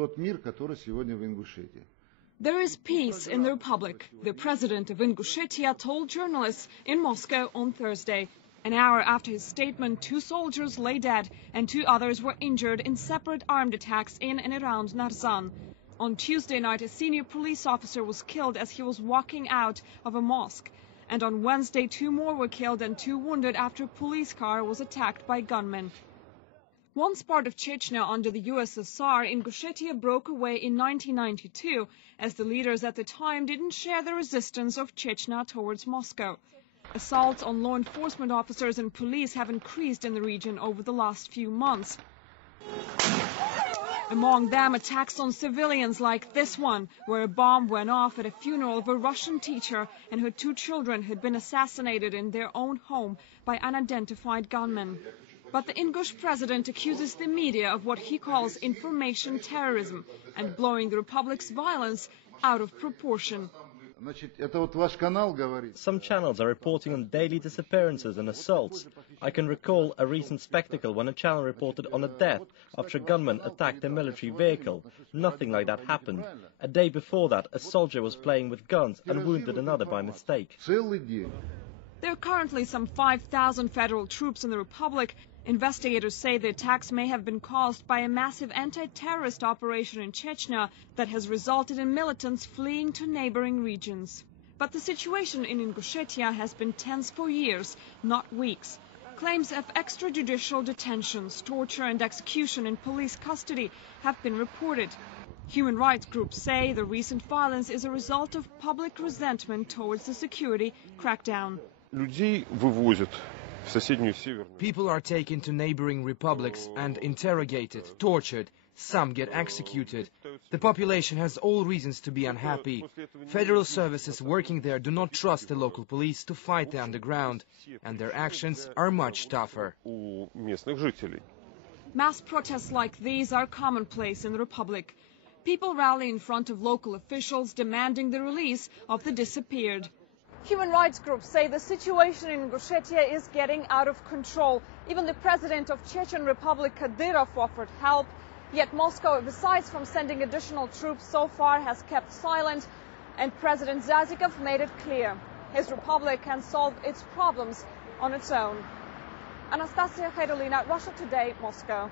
тот мир, который сегодня в Ингушетии. There is peace in the Republic, the president of Ingushetia told journalists in Moscow on Thursday. An hour after his statement, 2 soldiers lay dead and 2 others were injured in separate armed attacks in and around Narzan. On Tuesday night, a senior police officer was killed as he was walking out of a mosque. And on Wednesday, 2 more were killed and 2 wounded after a police car was attacked by gunmen. Once part of Chechnya under the USSR, Ingushetia broke away in 1992 as the leaders at the time didn't share the resistance of Chechnya towards Moscow. Assaults on law enforcement officers and police have increased in the region over the last few months. Among them, attacks on civilians like this one, where a bomb went off at a funeral of a Russian teacher and her 2 children had been assassinated in their own home by unidentified gunmen. But the Ingush president accuses the media of what he calls information terrorism and blowing the republic's violence out of proportion. Some channels are reporting on daily disappearances and assaults. I can recall a recent spectacle when a channel reported on a death after a gunman attacked a military vehicle. Nothing like that happened. A day before that, a soldier was playing with guns and wounded another by mistake. There are currently some 5,000 federal troops in the Republic. Investigators say the attacks may have been caused by a massive anti-terrorist operation in Chechnya that has resulted in militants fleeing to neighboring regions. But the situation in Ingushetia has been tense for years, not weeks. Claims of extrajudicial detentions, torture and execution in police custody have been reported. Human rights groups say the recent violence is a result of public resentment towards the security crackdown. People are taken to neighboring republics and interrogated, tortured. Some get executed. The population has all reasons to be unhappy. Federal services working there do not trust the local police to fight the underground, and their actions are much tougher. Mass protests like these are commonplace in the Republic. People rally in front of local officials demanding the release of the disappeared. Human rights groups say the situation in Ingushetia is getting out of control. Even the president of Chechen Republic, Kadyrov, offered help. Yet Moscow, besides from sending additional troops so far, has kept silent. And President Zazikov made it clear his republic can solve its problems on its own. Anastasia Haydulina, Russia Today, Moscow.